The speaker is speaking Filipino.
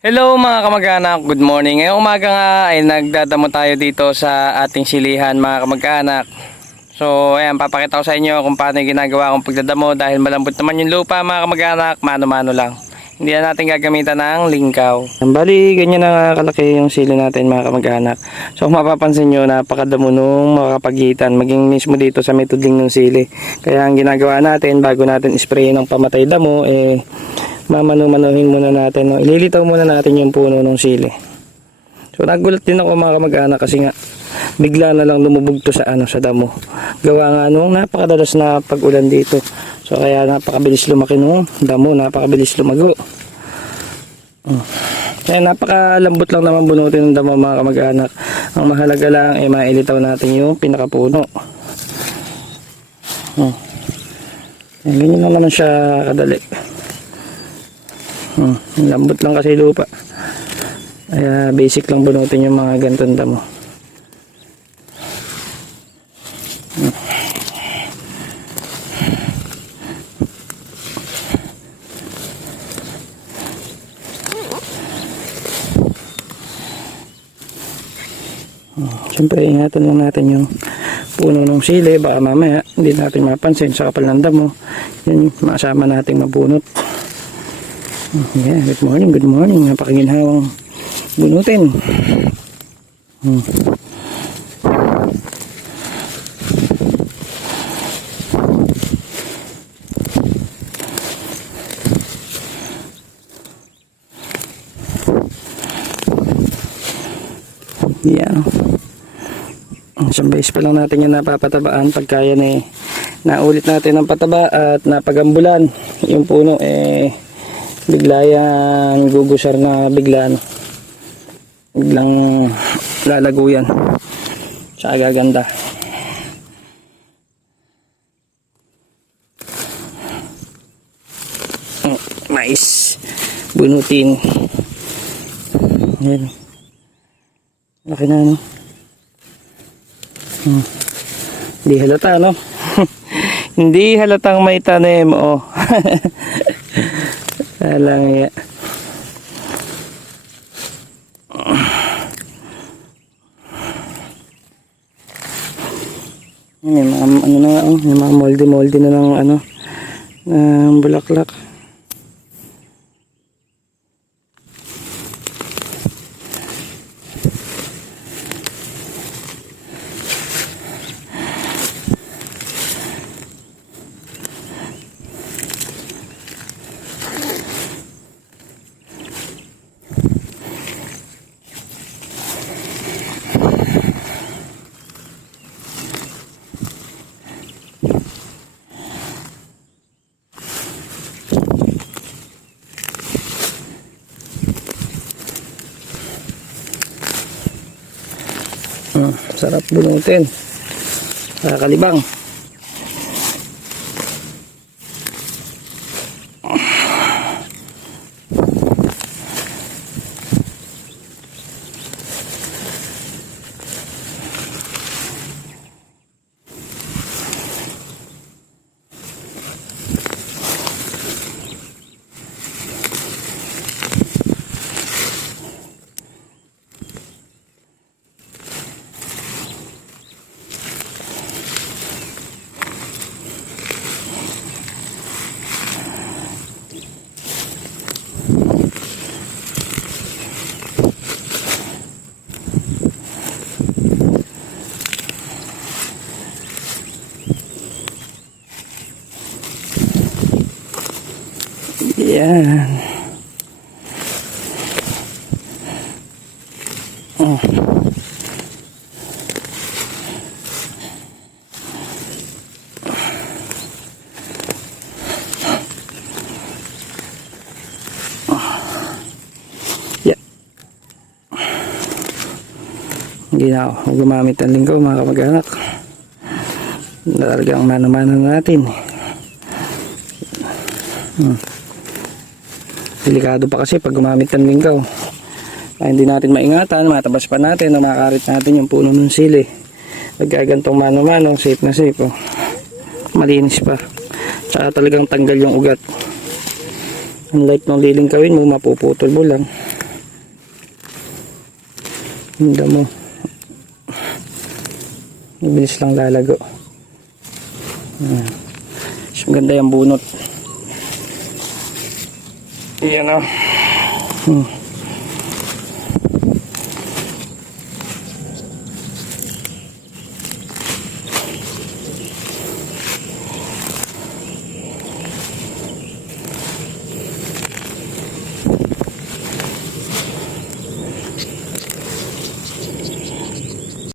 Hello mga kamag-anak, good morning. Ngayong umaga nga ay nagdadamo tayo dito sa ating silihan mga kamag-anak. So ayan, papakita ko sa inyo kung paano yung ginagawa kong pagdadamo dahil malambot naman yung lupa mga kamag-anak, mano-mano lang. Hindi na natin gagamitan ng lingkaw. Bali, ganyan na kalaki yung sili natin mga kamag-anak. So kung mapapansin nyo, napakadamo nung makapagitan, maging mismo dito sa may tudling ng sili. Kaya ang ginagawa natin, bago natin spray ng pamatay damo, mamanu-manuhin muna natin, no? Ililitaw muna natin yung puno ng sili. So nagulat din ako mga kamag-anak kasi nga bigla na lang lumubog to sa sa damo. Gawa nga nung napakadalas na pag-ulan dito. So kaya napakabilis lumaki nung damo, napakabilis lumago. Kaya napakalambot lang naman bunutin ng damo mga kamag-anak. Ang mahalaga lang ay mailitaw natin yung pinakapuno. Ganyan naman siya kadali. Lambot lang kasi lupa. Kaya basic lang bunutin yung mga ganitong damo. Siyempre ingatan lang natin yung puno ng sili, baka mamaya hindi natin mapansin sa kapal ng damo, yun masama nating mabunot. Yeah, good morning, napakaginhawang bunutin. Yeah. Isang base pa lang natin yung napapatabaan pagka yan naulit natin ng pataba at napagambulan yung puno bigla yan gugusar na biglang lalago yan sa gaganda. Mais bunutin yan, laki na no. Hindi halata no. Hindi halatang may tanim alang ya. May mga may mga molde na ng bulaklak. Sarap bunutin, nakakalibang. Yan. Yeah. Hindi na ako gumamit ng lingkaw mga kamag-anak. Talagang mano-mano natin. Delikado pa kasi pag gumamit ng lingkaw. Hindi natin maingatan, matabas pa natin, makarit natin yung puno ng sili. Nagkagantong mano-mano, safe na safe. Malinis pa. Tsaka talagang tanggal yung ugat. Unlike nung lilingkawin mo, mapuputol mo lang. Yung damo. Mabilis lang lalago. So, ganda yung bunot. Iyan o.